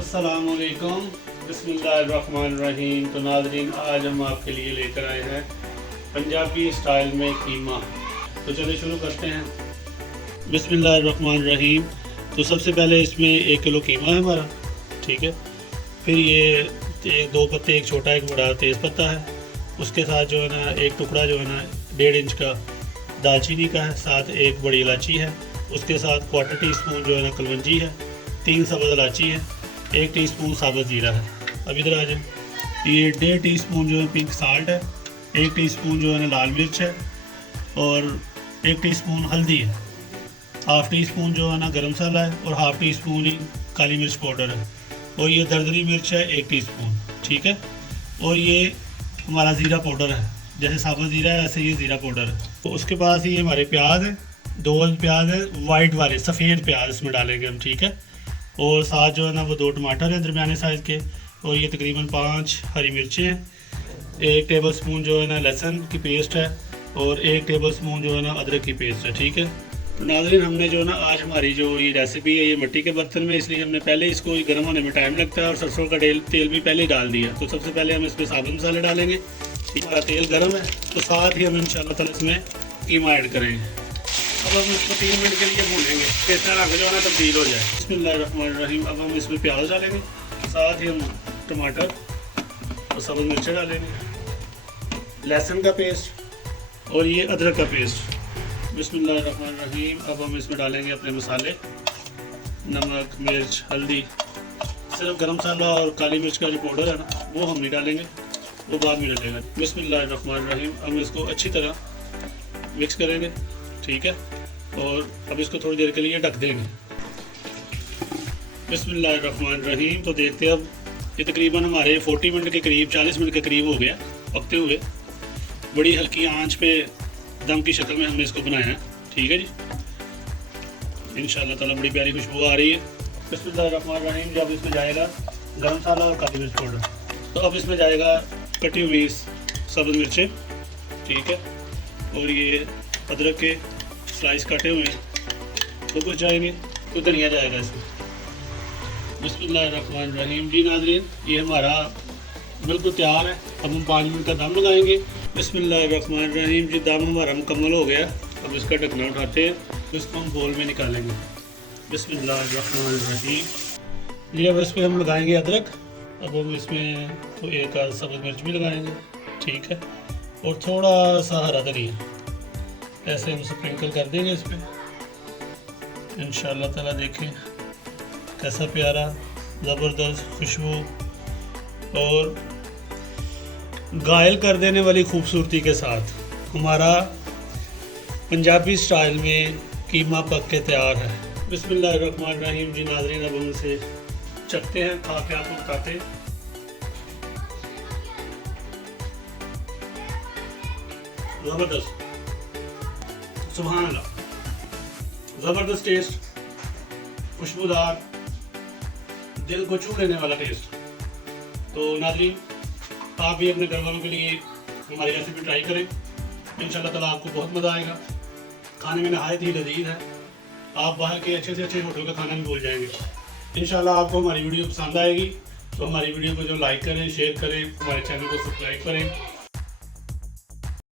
अस्सलाम वालेकुम, बिस्मिल्लाहिर्रहमानिर्रहीम। तो नाज़रीन, आज हम आपके लिए लेकर आए हैं पंजाबी स्टाइल में कीमा। तो चलिए शुरू करते हैं। बिस्मिल्लाहिर्रहमानिर्रहीम। तो सबसे पहले इसमें 1 किलो कीमा है हमारा, ठीक है। फिर ये 2 पत्ते, एक छोटा एक बड़ा तेज़ पत्ता है। उसके साथ जो है ना एक टुकड़ा जो है ना 1.5 इंच का दालचीनी का है, साथ एक बड़ी इलायची है। उसके साथ 1/4 टीस्पून जो है ना कलवंजी है, 3 सब्ज़ इलायची है, 1 टीस्पून साबुत ज़ीरा है। अब इधर आ जाए। ये 1.5 टीस्पून जो है पिंक साल्ट है, 1 टीस्पून जो है ना लाल मिर्च है और 1 टीस्पून हल्दी है, 1/2 टीस्पून जो है ना गरम मसाला है और 1/2 टीस्पून ही काली मिर्च पाउडर है। और ये दरदरी मिर्च है 1 टीस्पून, ठीक है। और ये हमारा ज़ीरा पाउडर है, जैसे साबुत ज़ीरा है ऐसे ये ज़ीरा पाउडर है। तो उसके पास ही हमारे प्याज है, 2 प्याज है, वाइट वाले सफ़ेद प्याज इसमें डालेंगे हम, ठीक है। और साथ जो है ना वो 2 टमाटर हैं दरमियाने साइज़ के, और ये तकरीबन 5 हरी मिर्चें हैं, 1 टेबल स्पून जो है ना लहसुन की पेस्ट है और 1 टेबल स्पून जो है ना अदरक की पेस्ट है, ठीक है। तो नाज़रीन, हमने जो ना आज हमारी जो ये रेसिपी है ये मिट्टी के बर्तन में, इसलिए हमने पहले इसको गर्म होने में टाइम लगता है और सरसों का तेल भी पहले ही डाल दिया। तो सबसे पहले हम इसमें साबुत मसाले डालेंगे। हमारा तेल गर्म है तो साथ ही हम इंशाल्लाह ताला इसमें कीमा ऐड करेंगे। अब हम इसको 3 मिनट के लिए भूनेंगे कि इसका रंग जो है ना तब्दील हो जाए। बिस्मिल्लाहिर्रहमानिर्रहीम। अब हम इसमें प्याज डालेंगे, साथ ही हम टमाटर और सब्ज़ मिर्चें डालेंगे, लहसुन का पेस्ट और ये अदरक का पेस्ट। बिस्मिल्लाहिर्रहमानिर्रहीम। अब हम इसमें डालेंगे अपने मसाले, नमक, मिर्च, हल्दी। सिर्फ गरम मसाला और काली मिर्च का जो पाउडर है ना वो हम नहीं डालेंगे, वो बाद में डालेंगे। बिस्मिल्लाहिर्रहमानिर्रहीम। हम इसको अच्छी तरह मिक्स करेंगे, ठीक है। और अब इसको थोड़ी देर के लिए ढक देंगे। बिस्मिल्लाहिर्रहमानिर्रहीम। तो देखते हैं, अब ये तकरीबन हमारे 40 मिनट के करीब, 40 मिनट के करीब हो गया पकते हुए। बड़ी हल्की आंच पे दम की शक्ल में हमने इसको बनाया है, ठीक है जी। इंशाल्लाह ताला बड़ी प्यारी खुशबू आ रही है। बिस्मिल्लाहिर्रहमानिर्रहीम। जब इसमें जाएगा गरम मसाला और काली मिर्च पाउडर, तो अब इसमें जाएगा कटी हुई सब्ज़ मिर्चें, ठीक है। और ये अदरक के स्लाइस काटे हुए तो कुछ जाएंगे, तो धनिया जाएगा इसमें। बिस्मिल्लाहिर्रहमानिर्रहीम। जी नाज़रीन, ये हमारा बिल्कुल तैयार है। अब हम 5 मिनट का दम लगाएंगे। बिस्मिल्लाहिर्रहमानिर्रहीम। जी दम हमारा मुकम्मल हो गया। अब इसका ढक्कन उठाते हैं, इसको हम बोल में निकालेंगे। बिस्मिल्लाहिर्रहमानिर्रहीम। जी अब इस पर हम लगाएंगे अदरक। अब हम इसमें तो 1 सब्ज़ मिर्च भी लगाएंगे, ठीक है। और थोड़ा सा हरा धनिया ऐसे हम स्प्रिंकल कर देंगे इस पर। इंशाल्लाह ताला देखें कैसा प्यारा ज़बरदस्त खुशबू और घायल कर देने वाली खूबसूरती के साथ हमारा पंजाबी स्टाइल में कीमा पक के तैयार है। बिस्मिल्लाहिर्रहमानिर्रहीम। जी नाज़रीन, अब हम इसे चखते हैं, खा के आपको बताते हैं। ज़बरदस्त, सुभान अल्लाह, ज़बरदस्त टेस्ट, खुशबूदार, दिल को छू लेने वाला टेस्ट। तो नाज़रीन, आप भी अपने घर वालों के लिए हमारी रेसिपी ट्राई करें। इंशाल्लाह ताला आपको बहुत मज़ा आएगा। खाने में नहायत ही लजीज है। आप बाहर के अच्छे से अच्छे होटल का खाना भी भूल जाएंगे। इंशाल्लाह आपको हमारी वीडियो पसंद आएगी तो हमारी वीडियो को जो लाइक करें, शेयर करें, हमारे चैनल को सब्सक्राइब करें।